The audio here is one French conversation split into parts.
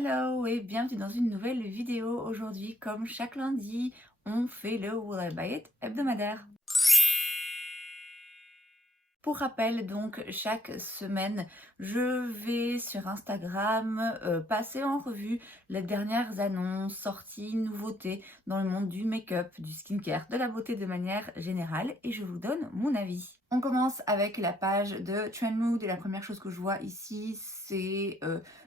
Hello et bienvenue dans une nouvelle vidéo. Aujourd'hui, comme chaque lundi, on fait le Will I Buy It hebdomadaire. Pour rappel, donc, chaque semaine, je vais sur Instagram passer en revue les dernières annonces, sorties, nouveautés dans le monde du make-up, du skincare, de la beauté de manière générale et je vous donne mon avis. On commence avec la page de Trendmood et la première chose que je vois ici, c'est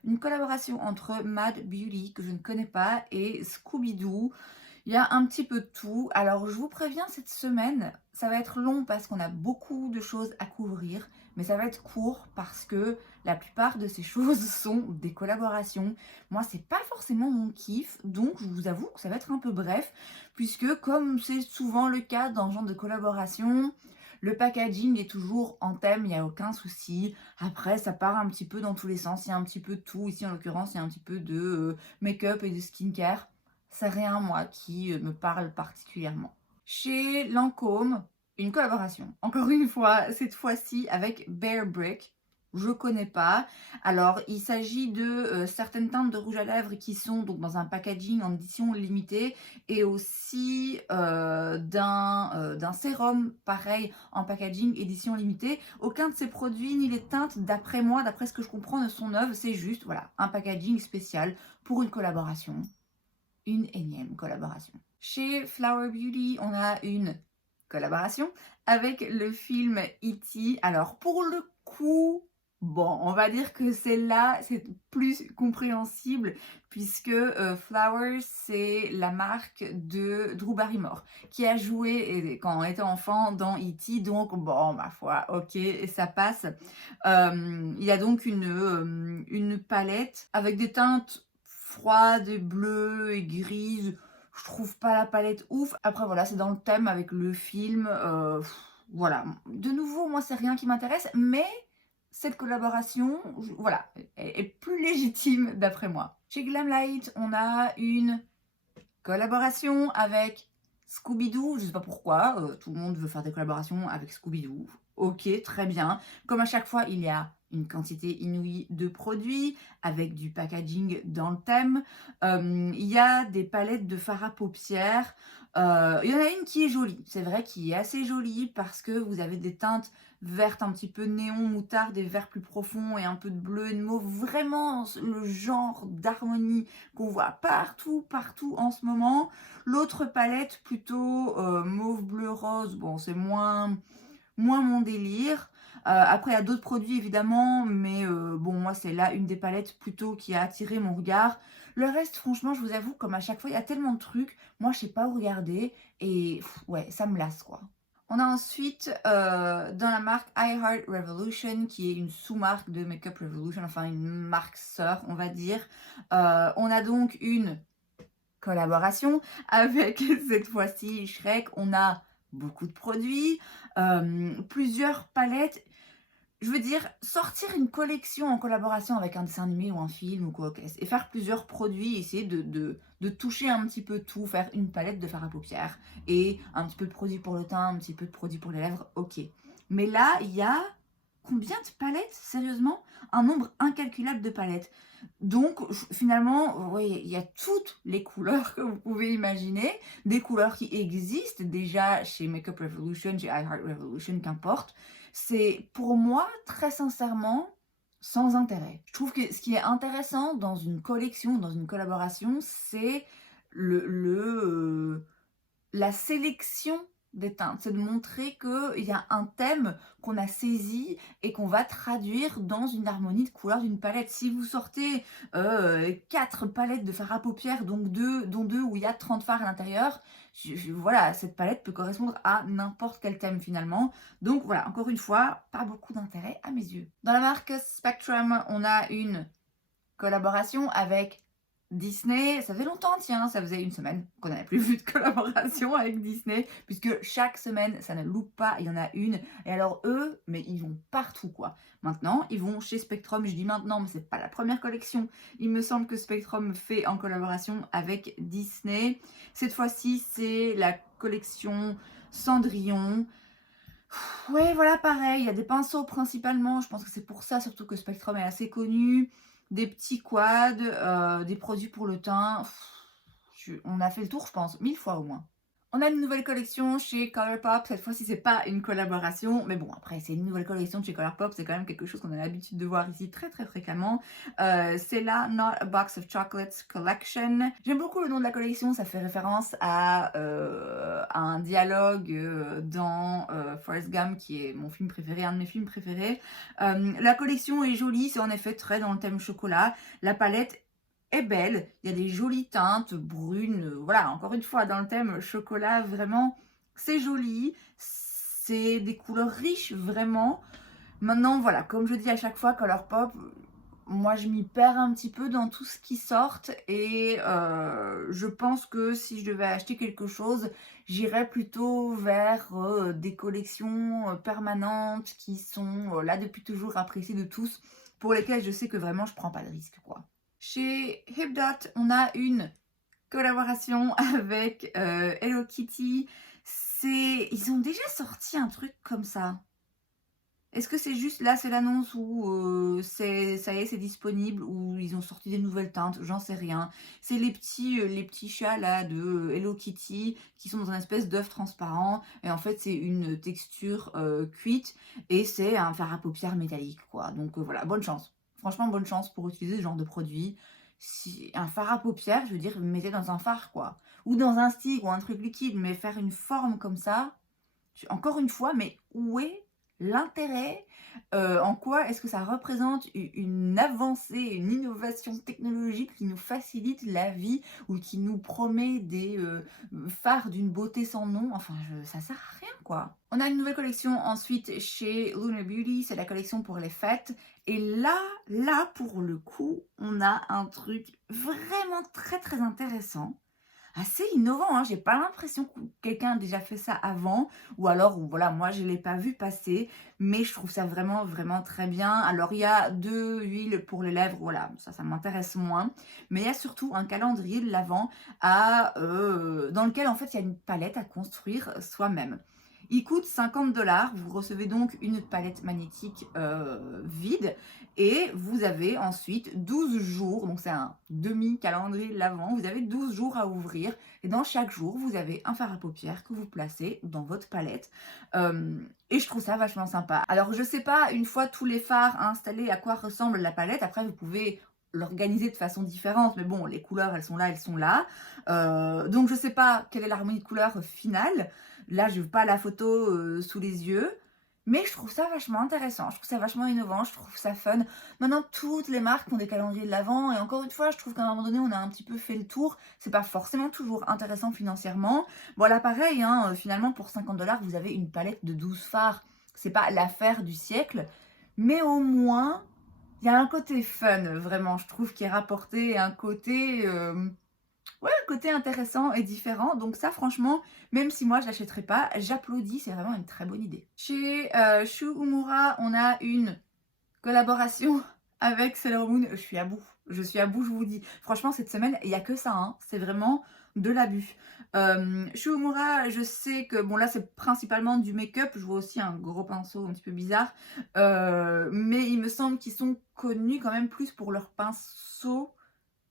une collaboration entre Mad Beauty, que je ne connais pas, et Scooby-Doo. Il y a un petit peu de tout. Alors, je vous préviens, cette semaine, ça va être long parce qu'on a beaucoup de choses à couvrir, mais ça va être court parce que la plupart de ces choses sont des collaborations. Moi, c'est pas forcément mon kiff, donc je vous avoue que ça va être un peu bref, puisque comme c'est souvent le cas dans ce genre de collaboration, le packaging est toujours en thème, il n'y a aucun souci. Après, ça part un petit peu dans tous les sens, il y a un petit peu de tout. Ici, en l'occurrence, il y a un petit peu de make-up et de skincare. C'est rien, moi, qui me parle particulièrement. Chez Lancôme, une collaboration. Encore une fois, cette fois-ci avec Bear Brick. Je connais pas. Alors, il s'agit de certaines teintes de rouge à lèvres qui sont donc dans un packaging en édition limitée et aussi d'un sérum pareil en packaging édition limitée. Aucun de ces produits ni les teintes, d'après moi, d'après ce que je comprends, ne sont neuves. C'est juste voilà, un packaging spécial pour une collaboration. Une énième collaboration. Chez Flower Beauty, on a une collaboration avec le film E.T. Alors pour le coup, bon, on va dire que celle-là, c'est plus compréhensible puisque Flowers, c'est la marque de Drew Barrymore qui a joué quand on était enfant dans E.T. Donc bon, ma foi, ok, ça passe. Il y a donc une palette avec des teintes froide et bleue et grise. Je trouve pas la palette ouf. Après voilà, c'est dans le thème avec le film. Voilà. De nouveau, moi c'est rien qui m'intéresse, mais cette collaboration, voilà, est plus légitime d'après moi. Chez Glamlight, on a une collaboration avec Scooby-Doo. Je sais pas pourquoi, tout le monde veut faire des collaborations avec Scooby-Doo. Ok, très bien. Comme à chaque fois, il y a une quantité inouïe de produits avec du packaging dans le thème. Il y a des palettes de fard à paupières. Il y en a une qui est jolie. C'est vrai qui est assez jolie parce que vous avez des teintes vertes, un petit peu néon, moutarde, des verts plus profonds et un peu de bleu et de mauve. Vraiment le genre d'harmonie qu'on voit partout en ce moment. L'autre palette plutôt mauve, bleu, rose. Bon, c'est moins mon délire. Après, il y a d'autres produits évidemment, mais bon, moi, c'est là une des palettes plutôt qui a attiré mon regard. Le reste, franchement, je vous avoue, comme à chaque fois, il y a tellement de trucs. Moi, je sais pas où regarder et ouais, ça me lasse quoi. On a ensuite dans la marque I Heart Revolution, qui est une sous-marque de Makeup Revolution, enfin une marque sœur, on va dire. On a donc une collaboration avec cette fois-ci Shrek. On a beaucoup de produits, plusieurs palettes. Je veux dire, sortir une collection en collaboration avec un dessin animé ou un film ou quoi, ok, et faire plusieurs produits, essayer de toucher un petit peu tout, faire une palette de fard à paupières et un petit peu de produit pour le teint, un petit peu de produit pour les lèvres, ok. Mais là, il y a combien de palettes? Sérieusement? Un nombre incalculable de palettes. Donc, finalement, oui, il y a toutes les couleurs que vous pouvez imaginer, des couleurs qui existent déjà chez Makeup Revolution, chez I Heart Revolution, qu'importe. C'est pour moi, très sincèrement, sans intérêt. Je trouve que ce qui est intéressant dans une collection, dans une collaboration, c'est la sélection des teintes. C'est de montrer qu'il y a un thème qu'on a saisi et qu'on va traduire dans une harmonie de couleurs d'une palette. Si vous sortez 4 palettes de fard à paupières, dont deux où il y a 30 fards à l'intérieur, voilà, cette palette peut correspondre à n'importe quel thème finalement. Donc voilà, encore une fois, pas beaucoup d'intérêt à mes yeux. Dans la marque Spectrum, on a une collaboration avec Disney. Ça fait longtemps, tiens, ça faisait une semaine qu'on n'avait plus vu de collaboration avec Disney, puisque chaque semaine, ça ne loupe pas, il y en a une. Et alors eux, mais ils vont partout, quoi. Maintenant, ils vont chez Spectrum, je dis maintenant, mais c'est pas la première collection. Il me semble que Spectrum fait en collaboration avec Disney. Cette fois-ci, c'est la collection Cendrillon. Ouais, voilà, pareil, il y a des pinceaux principalement, je pense que c'est pour ça surtout que Spectrum est assez connu. des petits quads, des produits pour le teint. On a fait le tour, je pense, 1000 fois au moins. On a une nouvelle collection chez Colourpop. Cette fois-ci, c'est pas une collaboration, mais bon, après, c'est une nouvelle collection de chez Colourpop. C'est quand même quelque chose qu'on a l'habitude de voir ici très très fréquemment. C'est la Not a Box of Chocolates Collection. J'aime beaucoup le nom de la collection. Ça fait référence à un dialogue dans Forrest Gump, qui est mon film préféré, un de mes films préférés. La collection est jolie. C'est en effet très dans le thème chocolat. La palette est belle, il y a des jolies teintes brunes, voilà, encore une fois, dans le thème chocolat, vraiment, c'est joli, c'est des couleurs riches, vraiment. Maintenant, voilà, comme je dis à chaque fois, Colourpop, moi je m'y perds un petit peu dans tout ce qui sort et je pense que si je devais acheter quelque chose, j'irais plutôt vers des collections permanentes qui sont là depuis toujours appréciées de tous, pour lesquelles je sais que vraiment je prends pas de risque, quoi. Chez Hipdot, on a une collaboration avec Hello Kitty. Ils ont déjà sorti un truc comme ça. Est-ce que c'est juste là, c'est l'annonce ou ça y est, c'est disponible ou ils ont sorti des nouvelles teintes? J'en sais rien. C'est les petits chats là de Hello Kitty qui sont dans une espèce d'œuf transparent et en fait c'est une texture cuite et c'est un fard à paupières métallique, quoi. Donc voilà, bonne chance. Franchement, bonne chance pour utiliser ce genre de produit. Si un fard à paupières, je veux dire, mettez dans un fard, quoi. Ou dans un stick ou un truc liquide, mais faire une forme comme ça, encore une fois, mais où est l'intérêt? En quoi est-ce que ça représente une avancée, une innovation technologique qui nous facilite la vie ou qui nous promet des fards d'une beauté sans nom? Enfin, ça sert à rien, quoi. On a une nouvelle collection ensuite chez Lunar Beauty, c'est la collection pour les fêtes. Et là, pour le coup, on a un truc vraiment très très intéressant, assez innovant, hein. J'ai pas l'impression que quelqu'un a déjà fait ça avant, ou alors, voilà, moi je l'ai pas vu passer, mais je trouve ça vraiment, vraiment très bien. Alors il y a 2 huiles pour les lèvres, voilà, ça m'intéresse moins, mais il y a surtout un calendrier de l'Avent dans lequel en fait il y a une palette à construire soi-même. Il coûte 50 $. Vous recevez donc une palette magnétique vide et vous avez ensuite 12 jours, donc c'est un demi-calendrier de l'Avent, vous avez 12 jours à ouvrir et dans chaque jour, vous avez un fard à paupières que vous placez dans votre palette et je trouve ça vachement sympa. Alors je sais pas, une fois tous les fards installés, à quoi ressemble la palette, après vous pouvez l'organiser de façon différente, mais bon, les couleurs, elles sont là. Donc je sais pas quelle est l'harmonie de couleurs finale. Là, je n'ai pas la photo sous les yeux, mais je trouve ça vachement intéressant, je trouve ça vachement innovant, je trouve ça fun. Maintenant, toutes les marques ont des calendriers de l'Avent, et encore une fois, je trouve qu'à un moment donné, on a un petit peu fait le tour. C'est pas forcément toujours intéressant financièrement. Bon, là, pareil, hein, finalement, pour 50 $, vous avez une palette de 12 fards. C'est pas l'affaire du siècle, mais au moins, il y a un côté fun, vraiment, je trouve, qui est rapporté, un côté... ouais, un côté intéressant et différent. Donc ça, franchement, même si moi, je l'achèterais pas, j'applaudis. C'est vraiment une très bonne idée. Chez Shu Uemura, on a une collaboration avec Sailor Moon. Je suis à bout. Je suis à bout, je vous dis. Franchement, cette semaine, il n'y a que ça. Hein. C'est vraiment de l'abus. Shu Uemura, je sais que... Bon, là, c'est principalement du make-up. Je vois aussi un gros pinceau un petit peu bizarre. Mais il me semble qu'ils sont connus quand même plus pour leurs pinceaux,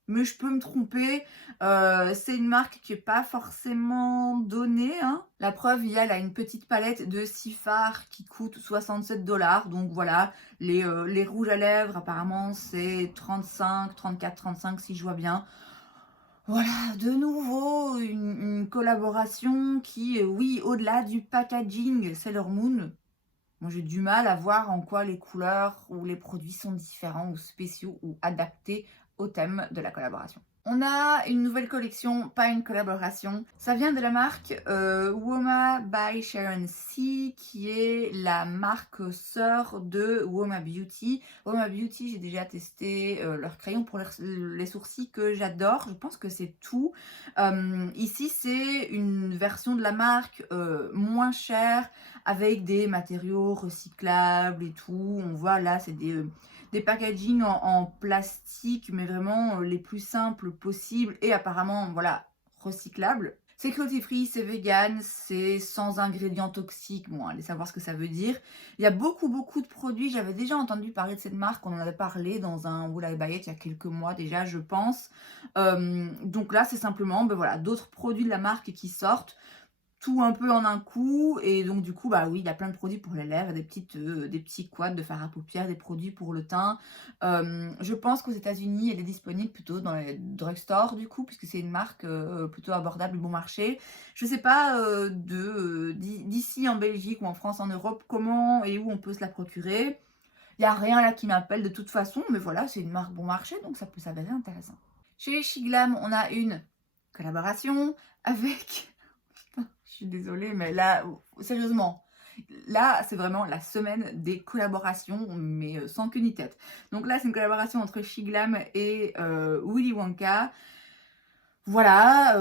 mais je peux me tromper. C'est une marque qui n'est pas forcément donnée, hein. La preuve, il y a là une petite palette de 6 fards qui coûte 67 $. Donc voilà, les rouges à lèvres, apparemment, c'est 35, 34, 35 si je vois bien. Voilà, de nouveau, une collaboration qui, oui, au-delà du packaging Sailor Moon, moi j'ai du mal à voir en quoi les couleurs ou les produits sont différents ou spéciaux ou adaptés au thème de la collaboration. On a une nouvelle collection, pas une collaboration. Ça vient de la marque Woma by Sharon C, qui est la marque sœur de Woma Beauty. Woma Beauty, j'ai déjà testé leur crayon pour les sourcils que j'adore. Je pense que c'est tout. Ici, c'est une version de la marque moins chère, avec des matériaux recyclables et tout. On voit là, c'est des packagings en plastique, mais vraiment les plus simples possibles et apparemment, voilà, recyclables. C'est cruelty free, c'est vegan, c'est sans ingrédients toxiques. Bon, allez savoir ce que ça veut dire. Il y a beaucoup de produits. J'avais déjà entendu parler de cette marque. On en avait parlé dans un Will I Buy It il y a quelques mois déjà, je pense. Donc là, c'est simplement ben voilà, d'autres produits de la marque qui sortent. Tout un peu en un coup et donc du coup, bah oui, il y a plein de produits pour les lèvres, des petits quads de fard à paupières, des produits pour le teint. Je pense qu'aux États-Unis, elle est disponible plutôt dans les drugstores du coup, puisque c'est une marque, plutôt abordable et bon marché. Je sais pas, d'ici en Belgique ou en France, en Europe, comment et où on peut se la procurer. Il y a rien là qui m'appelle de toute façon, mais voilà, c'est une marque bon marché, donc ça peut s'avérer intéressant. Chez Shiglam, on a une collaboration avec je suis désolée, mais là, sérieusement, là, c'est vraiment la semaine des collaborations, mais sans queue ni tête. Donc là, c'est une collaboration entre Shiglam et Willy Wonka. Voilà,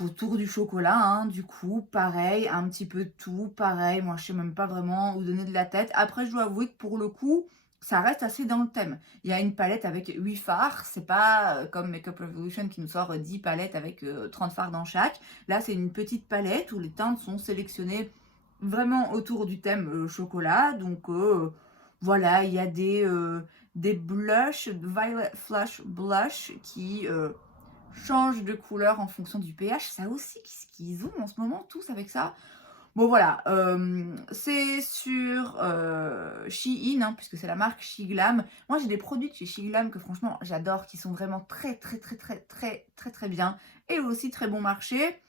autour du chocolat, hein, du coup, pareil, un petit peu de tout, pareil. Moi, je sais même pas vraiment où donner de la tête. Après, je dois avouer que pour le coup, ça reste assez dans le thème. Il y a une palette avec 8 fards, c'est pas comme Makeup Revolution qui nous sort 10 palettes avec 30 fards dans chaque. Là, c'est une petite palette où les teintes sont sélectionnées vraiment autour du thème chocolat. Donc, voilà, il y a des blushs, Violet Flush Blush qui changent de couleur en fonction du pH. Ça aussi, qu'est-ce qu'ils ont en ce moment tous avec ça? Bon voilà, c'est sur Shein, hein, puisque c'est la marque Shiglam. Moi j'ai des produits de chez Shiglam que franchement j'adore, qui sont vraiment très bien, et aussi très bon marché.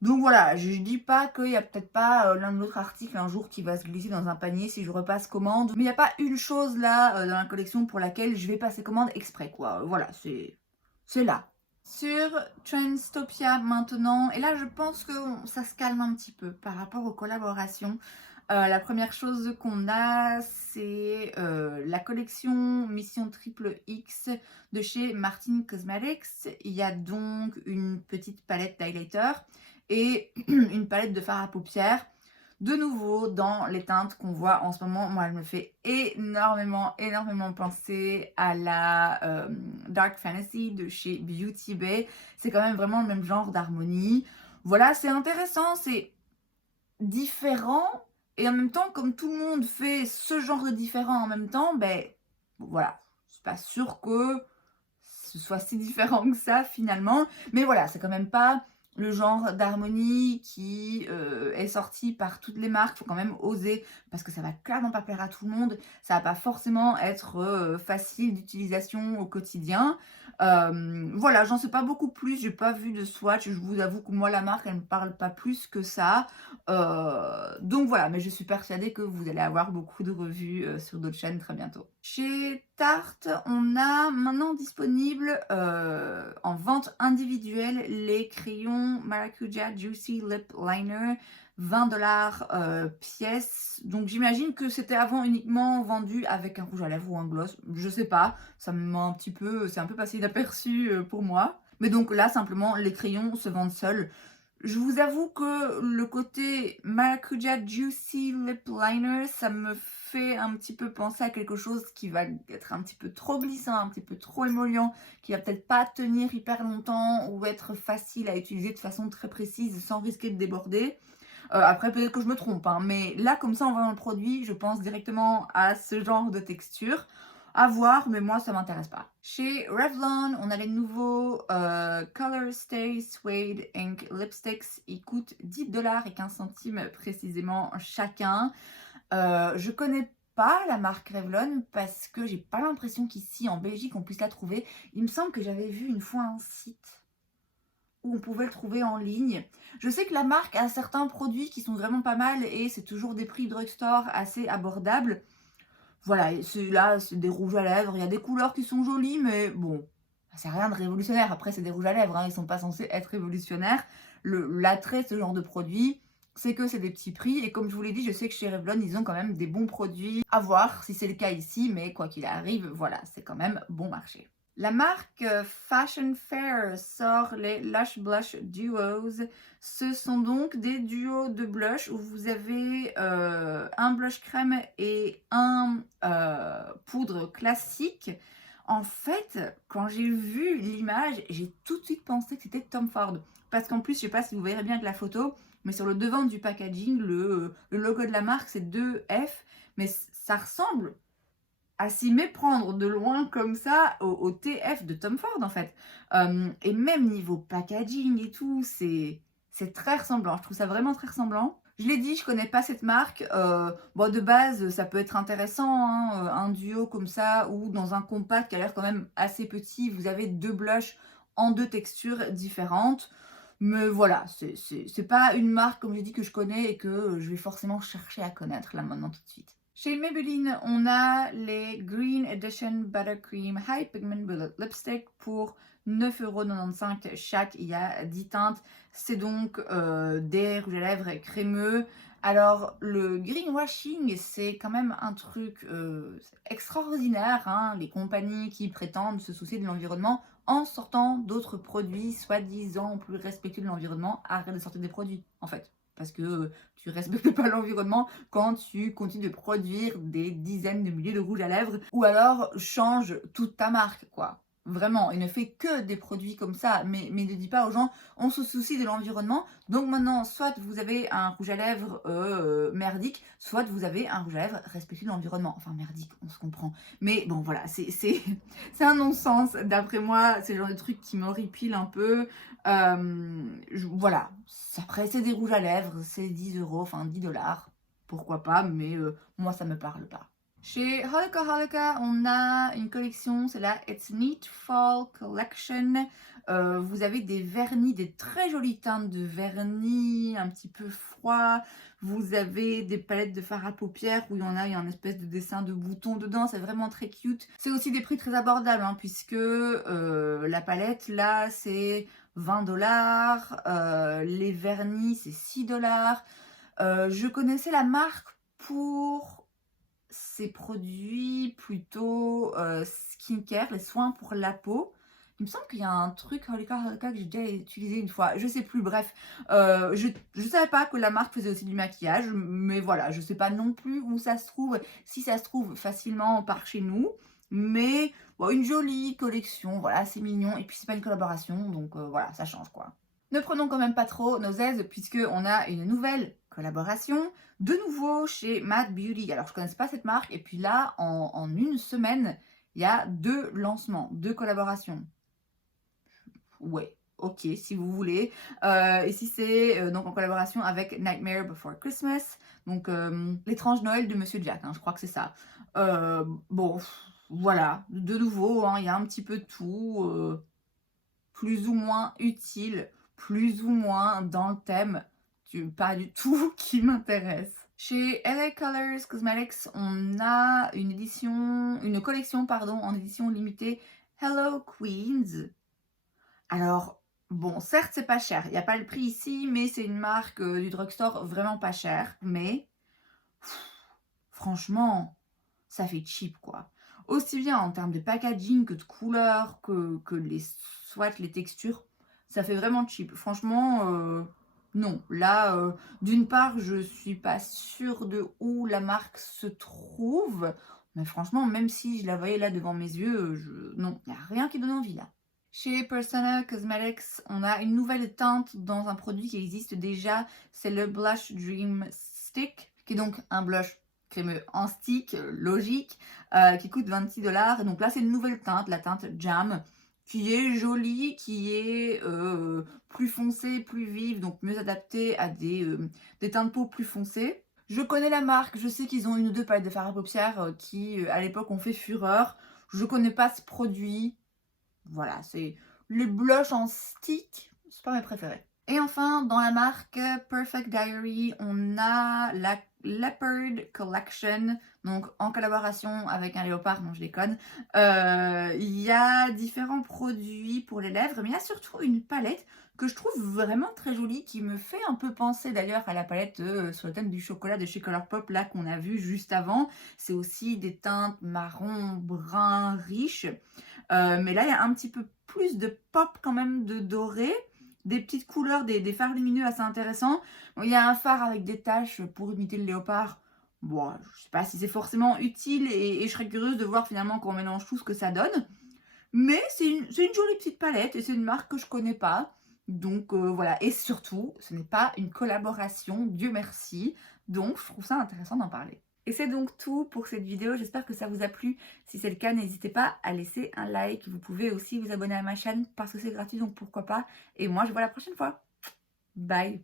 Donc voilà, je dis pas qu'il y a peut-être pas l'un ou l'autre article un jour qui va se glisser dans un panier si je repasse commande, mais il n'y a pas une chose là dans la collection pour laquelle je vais passer commande exprès quoi. Voilà, c'est là. Sur Trendstopia maintenant, et là je pense que ça se calme un petit peu par rapport aux collaborations. La première chose qu'on a, c'est la collection Mission Triple X de chez Martin Cosmetics. Il y a donc une petite palette d'highlighter et une palette de fard à paupières. De nouveau, dans les teintes qu'on voit en ce moment, moi, elle me fait énormément penser à la Dark Fantasy de chez Beauty Bay. C'est quand même vraiment le même genre d'harmonie. Voilà, c'est intéressant, c'est différent. Et en même temps, comme tout le monde fait ce genre de différent en même temps, ben voilà, je suis pas sûre que ce soit si différent que ça finalement. Mais voilà, c'est quand même pas le genre d'harmonie qui est sorti par toutes les marques. Faut quand même oser, parce que ça va clairement pas plaire à tout le monde. Ça va pas forcément être facile d'utilisation au quotidien. Voilà, j'en sais pas beaucoup plus. J'ai pas vu de swatch. Je vous avoue que moi, la marque, elle me parle pas plus que ça. Donc voilà, mais je suis persuadée que vous allez avoir beaucoup de revues sur d'autres chaînes très bientôt. Chez Tarte, on a maintenant disponible en vente individuelle les crayons Maracuja Juicy Lip Liner, 20$ pièce. Donc j'imagine que c'était avant uniquement vendu avec un rouge à lèvres ou un gloss. Je sais pas, ça m'a un petit peu, c'est un peu passé inaperçu pour moi. Mais donc là, simplement, les crayons se vendent seuls. Je vous avoue que le côté Maracuja Juicy Lip Liner, ça me fait un petit peu penser à quelque chose qui va être un petit peu trop glissant, un petit peu trop émollient, qui va peut-être pas tenir hyper longtemps ou être facile à utiliser de façon très précise sans risquer de déborder. Après, peut-être que je me trompe, hein, mais là, comme ça, en voyant le produit, je pense directement à ce genre de texture. À voir, mais moi, ça m'intéresse pas. Chez Revlon, on a les nouveaux Color Stay Suede Ink Lipsticks. Ils coûtent 10$ et 15 centimes précisément chacun. Je connais pas la marque Revlon parce que j'ai pas l'impression qu'ici en Belgique on puisse la trouver. Il me semble que j'avais vu une fois un site où on pouvait le trouver en ligne. Je sais que la marque a certains produits qui sont vraiment pas mal et c'est toujours des prix drugstore assez abordables. Voilà, là c'est des rouges à lèvres, il y a des couleurs qui sont jolies, mais bon, c'est rien de révolutionnaire. Après, c'est des rouges à lèvres, hein, ils sont pas censés être révolutionnaires. L'attrait de ce genre de produit, c'est que c'est des petits prix. Et comme je vous l'ai dit, je sais que chez Revlon, ils ont quand même des bons produits. À voir si c'est le cas ici, mais quoi qu'il arrive, voilà, c'est quand même bon marché. La marque Fashion Fair sort les Lush Blush Duos. Ce sont donc des duos de blush où vous avez un blush crème et un poudre classique. En fait, quand j'ai vu l'image, j'ai tout de suite pensé que c'était Tom Ford. Parce qu'en plus, je sais pas si vous verrez bien avec la photo, mais sur le devant du packaging, le logo de la marque, c'est 2F, mais ça ressemble à s'y méprendre de loin comme ça au TF de Tom Ford en fait. Et même niveau packaging et tout, c'est très ressemblant. Je trouve ça vraiment très ressemblant. Je l'ai dit, je connais pas cette marque. Bon, de base, ça peut être intéressant, hein, un duo comme ça, ou dans un compact qui a l'air quand même assez petit, vous avez 2 blushs en 2 textures différentes. Mais voilà, c'est pas une marque, comme j'ai dit, que je connais et que je vais forcément chercher à connaître là maintenant tout de suite. Chez Maybelline, on a les Green Edition Buttercream High Pigment Bullet Lipstick pour 9,95€ chaque. Il y a 10 teintes. C'est donc des rouges à lèvres crémeux. Alors, le greenwashing, c'est quand même un truc extraordinaire, hein. Les compagnies qui prétendent se soucier de l'environnement en sortant d'autres produits soi-disant plus respectueux de l'environnement, arrêtent de sortir des produits, en fait. Parce que tu respectes pas l'environnement quand tu continues de produire des dizaines de milliers de rouges à lèvres, ou alors change toute ta marque, quoi. Vraiment, et ne fait que des produits comme ça, mais ne dis pas aux gens, on se soucie de l'environnement, donc maintenant, soit vous avez un rouge à lèvres merdique, soit vous avez un rouge à lèvres respectueux de l'environnement. Enfin, merdique, on se comprend. Mais bon, voilà, c'est un non-sens, d'après moi, c'est le genre de truc qui m'horripile un peu. Voilà, après c'est des rouges à lèvres, c'est 10€, enfin 10$, pourquoi pas, mais moi ça me parle pas. Chez Holika Holika, on a une collection, c'est la It's Neat Fall Collection. Vous avez des vernis, des très jolies teintes de vernis, un petit peu froid. Vous avez des palettes de fard à paupières où il y en a, il y a un espèce de dessin de bouton dedans, c'est vraiment très cute. C'est aussi des prix très abordables, hein, puisque la palette là, c'est 20$, les vernis, c'est 6$. Je connaissais la marque pour ces produits plutôt skincare, les soins pour la peau. Il me semble qu'il y a un truc Holika Holika que j'ai déjà utilisé une fois, je sais plus, bref. Je savais pas que la marque faisait aussi du maquillage, mais voilà, je sais pas non plus où ça se trouve, si ça se trouve facilement par chez nous. Mais bon, une jolie collection, voilà, c'est mignon, et puis c'est pas une collaboration, donc voilà, ça change quoi. Ne prenons quand même pas trop nos aises puisqu'on a une nouvelle collaboration, de nouveau chez Mad Beauty. Alors je ne connaissais pas cette marque et puis là, en une semaine, il y a 2 lancements, 2 collaborations. Ouais, ok, si vous voulez. Ici, c'est donc en collaboration avec Nightmare Before Christmas, donc l'étrange Noël de Monsieur Jack, hein, je crois que c'est ça. Bon, voilà, de nouveau, hein, il y a un petit peu de tout, plus ou moins utile, plus ou moins dans le thème, pas du tout qui m'intéresse. Chez LA Colors Cosmetics, on a une collection, pardon, en édition limitée Hello Queens. Alors, bon, certes, c'est pas cher. Il n'y a pas le prix ici, mais c'est une marque du drugstore vraiment pas chère. Mais, franchement, ça fait cheap, quoi. Aussi bien en termes de packaging que de couleurs, que soit les textures, ça fait vraiment cheap. Franchement, non. Là, d'une part, je suis pas sûre de où la marque se trouve. Mais franchement, même si je la voyais là devant mes yeux, non, il n'y a rien qui donne envie là. Chez Persona Cosmetics, on a une nouvelle teinte dans un produit qui existe déjà. C'est le Blush Dream Stick, qui est donc un blush crémeux en stick, logique, qui coûte 26$. Et donc là, c'est une nouvelle teinte, la teinte Jam, qui est jolie, qui est plus foncée, plus vive, donc mieux adaptée à des teintes de peau plus foncées. Je connais la marque, je sais qu'ils ont une ou deux palettes de fard à paupières qui, à l'époque, ont fait fureur. Je connais pas ce produit. Voilà, c'est les blushs en stick, c'est pas mes préférés. Et enfin, dans la marque Perfect Diary, on a la Leopard Collection, donc en collaboration avec un léopard, non je déconne. Il y a différents produits pour les lèvres, mais il y a surtout une palette que je trouve vraiment très jolie, qui me fait un peu penser d'ailleurs à la palette sur le thème du chocolat de chez Colourpop, là qu'on a vu juste avant. C'est aussi des teintes marron, brun, riches. Mais là, il y a un petit peu plus de pop quand même, de doré. Des petites couleurs, des fards lumineux assez intéressants. Il y a un fard avec des taches pour imiter le léopard. Bon, je sais pas si c'est forcément utile et je serais curieuse de voir finalement quand on mélange tout ce que ça donne. Mais c'est une jolie petite palette et c'est une marque que je connais pas. Donc voilà, et surtout, ce n'est pas une collaboration, Dieu merci. Donc je trouve ça intéressant d'en parler. Et c'est donc tout pour cette vidéo, j'espère que ça vous a plu. Si c'est le cas, n'hésitez pas à laisser un like. Vous pouvez aussi vous abonner à ma chaîne parce que c'est gratuit, donc pourquoi pas. Et moi, je vous vois la prochaine fois. Bye!